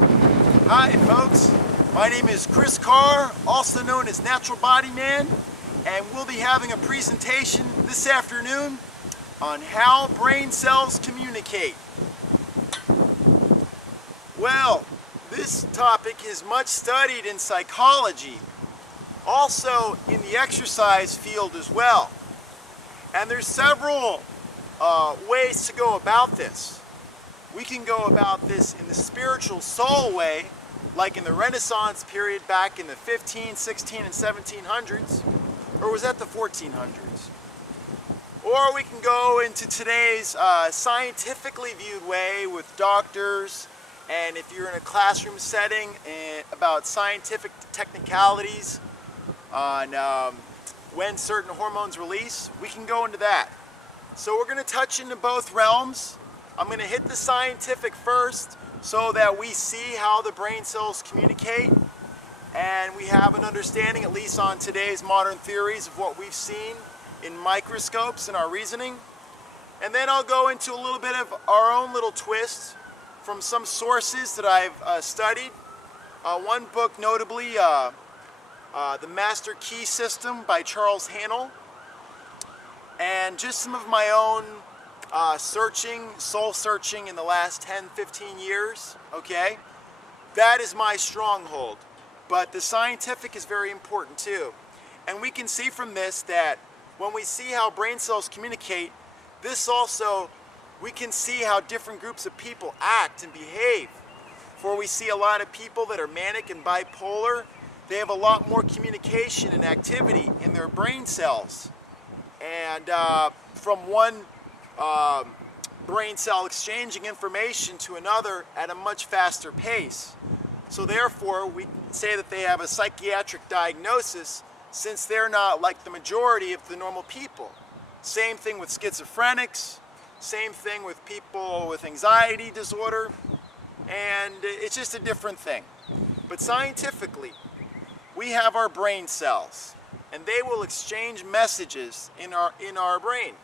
Hi folks, my name is Chris Carr, also known as Natural Body Man, and we'll be having a presentation this afternoon on how brain cells communicate. Well, this topic is much studied in psychology, also in the exercise field as well. And there's several ways to go about this. We can go about this in the spiritual soul way, like in the Renaissance period back in the 15, 16, and 1700s, or was that the 1400s? Or we can go into today's scientifically viewed way with doctors, and if you're in a classroom setting, about scientific technicalities on when certain hormones release, we can go into that. So we're going to touch into both realms. I'm going to hit the scientific first so that we see how the brain cells communicate and we have an understanding, at least on today's modern theories, of what we've seen in microscopes in our reasoning. And then I'll go into a little bit of our own little twist from some sources that I've studied. One book notably, The Master Key System by Charles Haanel, and just some of my own soul searching in the last 10-15 years, okay? That is my stronghold, but the scientific is very important too. And we can see from this that when we see how brain cells communicate, this also, we can see how different groups of people act and behave. For we see a lot of people that are manic and bipolar, they have a lot more communication and activity in their brain cells. And from one brain cell exchanging information to another at a much faster pace. So therefore, we say that they have a psychiatric diagnosis, since they're not like the majority of the normal people. Same thing with schizophrenics, same thing with people with anxiety disorder, and it's just a different thing. But scientifically, we have our brain cells, and they will exchange messages in our brain.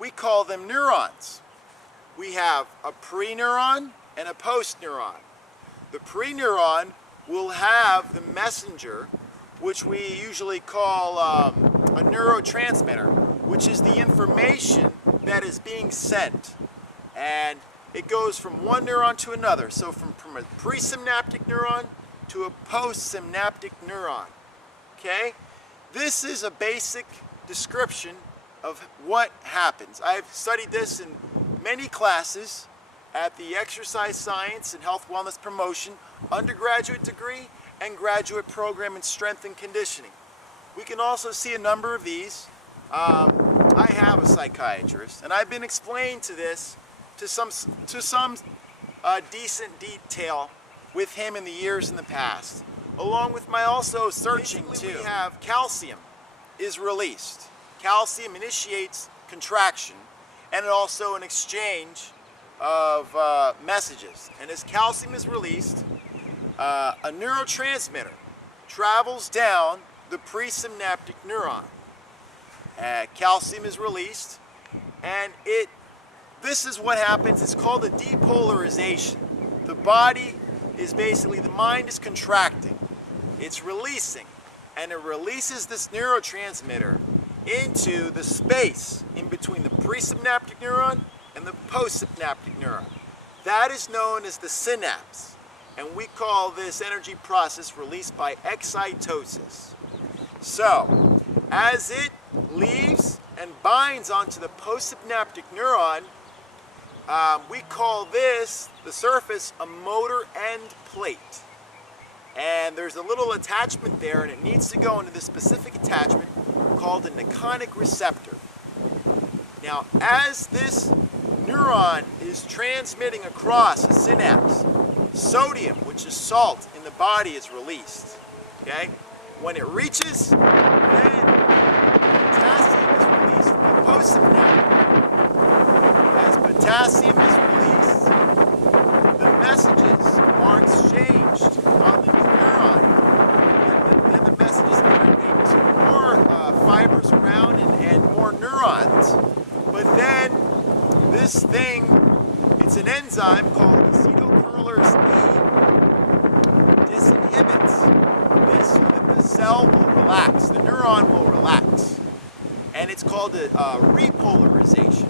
We call them neurons. We have a pre-neuron and a post-neuron. The pre-neuron will have the messenger, which we usually call a neurotransmitter, which is the information that is being sent. And it goes from one neuron to another. So from a presynaptic neuron to a postsynaptic neuron. Okay? This is a basic description of what happens. I've studied this in many classes at the Exercise Science and Health Wellness Promotion undergraduate degree and graduate program in strength and conditioning. We can also see a number of these. I have a psychiatrist, and I've been explained to this to some decent detail with him in the years in the past, along with my also searching too. We have calcium is released. Calcium initiates contraction and also an exchange of messages. And as calcium is released, a neurotransmitter travels down the presynaptic neuron. Calcium is released, and this is what happens. It's called a depolarization. The body is basically, the mind is contracting. It's releasing, and it releases this neurotransmitter into the space in between the presynaptic neuron and the postsynaptic neuron. That is known as the synapse, and we call this energy process released by excitosis. So, as it leaves and binds onto the postsynaptic neuron, we call this, the surface, a motor end plate. And there's a little attachment there, and it needs to go into this specific attachment called a niconic receptor. Now, as this neuron is transmitting across a synapse, sodium, which is salt in the body, is released. Okay? When it reaches, then potassium is released from the postsynaptic. As potassium is released, the messages are exchanged on the neuron. And then the messages aggregate to more fibers around and more neurons. But then this thing, it's an enzyme called acetylcurlase E, it's called a repolarization.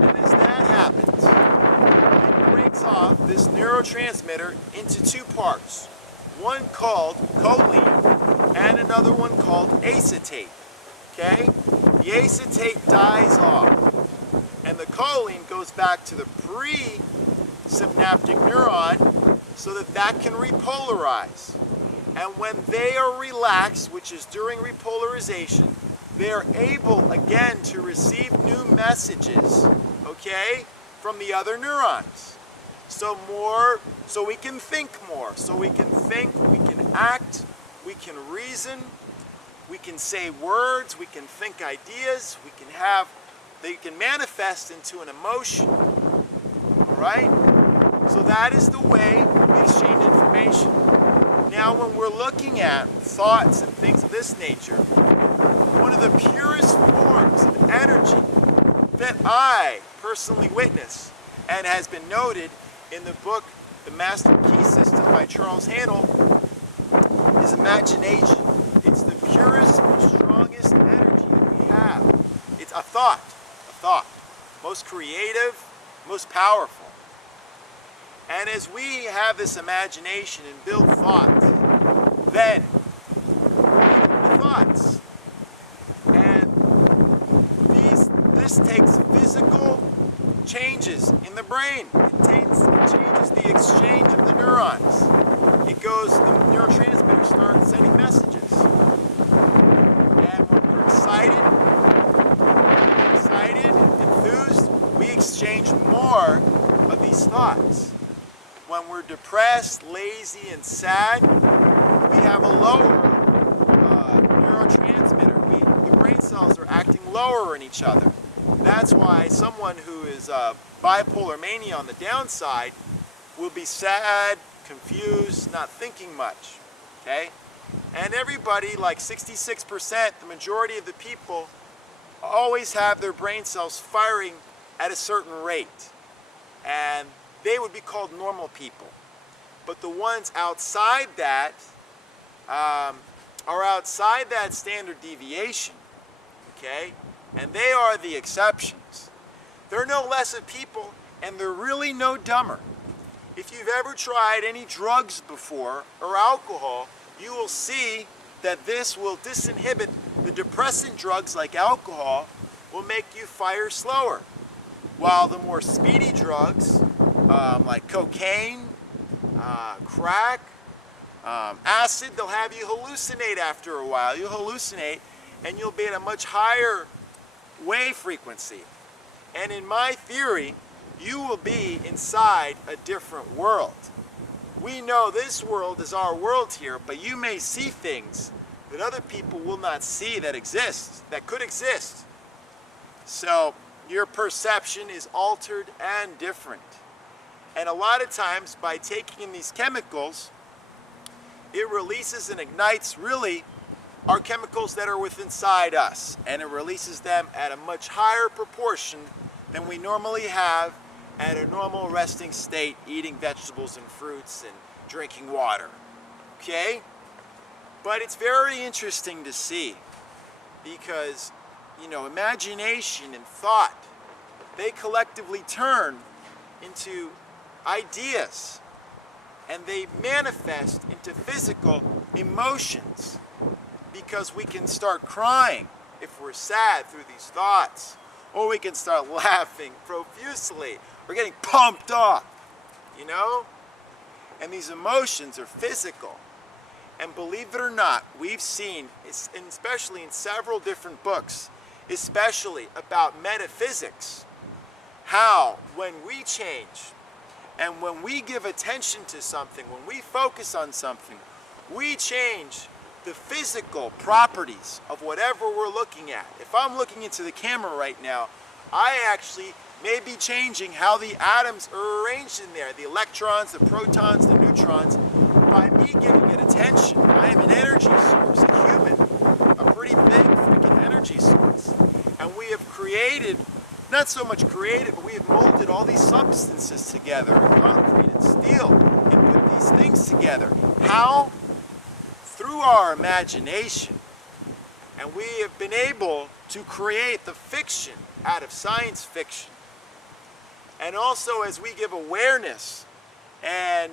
And as that happens, it breaks off this neurotransmitter into two parts. One called choline and another one called acetate. Okay? The acetate dies off, and the choline goes back to the presynaptic neuron so that that can repolarize. And when they are relaxed, which is during repolarization, they are able again to receive new messages, okay, from the other neurons. So we can think more. So we can think, we can act, we can reason, we can say words, we can think ideas, they can manifest into an emotion. All right? So that is the way we exchange information. Now when we're looking at thoughts and things of this nature, one of the purest forms of energy that I personally witness and has been noted in the book The Master Key System by Charles Handel is imagination. It's the purest, strongest energy that we have. It's a thought, most creative, most powerful. And as we have this imagination and build thoughts, then the thoughts, and this takes physical changes in the brain. It changes the exchange of the neurons. It goes, the neurotransmitters start sending messages. And when we're excited, enthused, we exchange more of these thoughts. When we're depressed, lazy, and sad, we have a lower neurotransmitter. The brain cells are acting lower in each other. That's why someone who is bipolar mania on the downside will be sad, confused, not thinking much. Okay? And everybody, like 66%, the majority of the people, always have their brain cells firing at a certain rate. And they would be called normal people. But the ones outside that are outside that standard deviation. Okay? And they are the exceptions. They're no less of people, and they're really no dumber. If you've ever tried any drugs before, or alcohol, you will see that this will disinhibit. The depressant drugs like alcohol will make you fire slower, while the more speedy drugs like cocaine, crack, acid, they'll have you hallucinate after a while. You'll hallucinate and you'll be at a much higher wave frequency. And in my theory, you will be inside a different world. We know this world is our world here, but you may see things that other people will not see that exist, that could exist. So your perception is altered and different. And a lot of times by taking in these chemicals, it releases and ignites really are chemicals that are within inside us, and it releases them at a much higher proportion than we normally have at a normal resting state, eating vegetables and fruits and drinking water. Okay? But it's very interesting to see because, you know, imagination and thought, they collectively turn into ideas and they manifest into physical emotions. Because we can start crying if we're sad through these thoughts, or we can start laughing profusely. We're getting pumped up, you know? And these emotions are physical. And believe it or not, we've seen, especially in several different books, especially about metaphysics, how when we change and when we give attention to something, when we focus on something, we change the physical properties of whatever we're looking at. If I'm looking into the camera right now, I actually may be changing how the atoms are arranged in there, the electrons, the protons, the neutrons, by me giving it attention. I am an energy source, a human, a pretty big freaking energy source. And we have created, not so much created, but we have molded all these substances together, concrete and steel, and put these things together. How? Through our imagination. And we have been able to create the fiction out of science fiction. And also as we give awareness and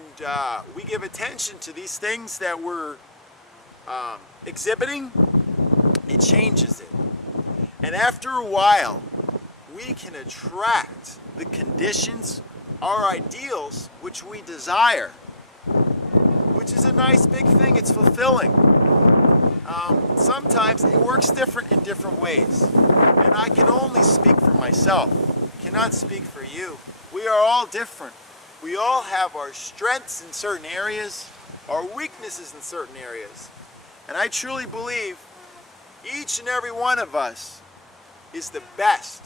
we give attention to these things that we're exhibiting, it changes it. And after a while, we can attract the conditions, our ideals, which we desire, which is a nice big thing. It's fulfilling. Sometimes it works different in different ways. And I can only speak for myself. I cannot speak for you. We are all different. We all have our strengths in certain areas, our weaknesses in certain areas. And I truly believe each and every one of us is the best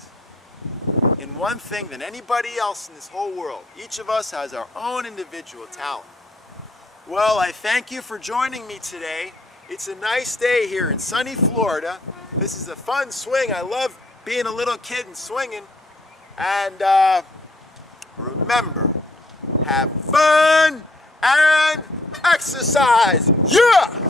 in one thing than anybody else in this whole world. Each of us has our own individual talent. Well, I thank you for joining me today. It's a nice day here in sunny Florida. This is a fun swing. I love being a little kid and swinging. And remember, have fun and exercise. Yeah!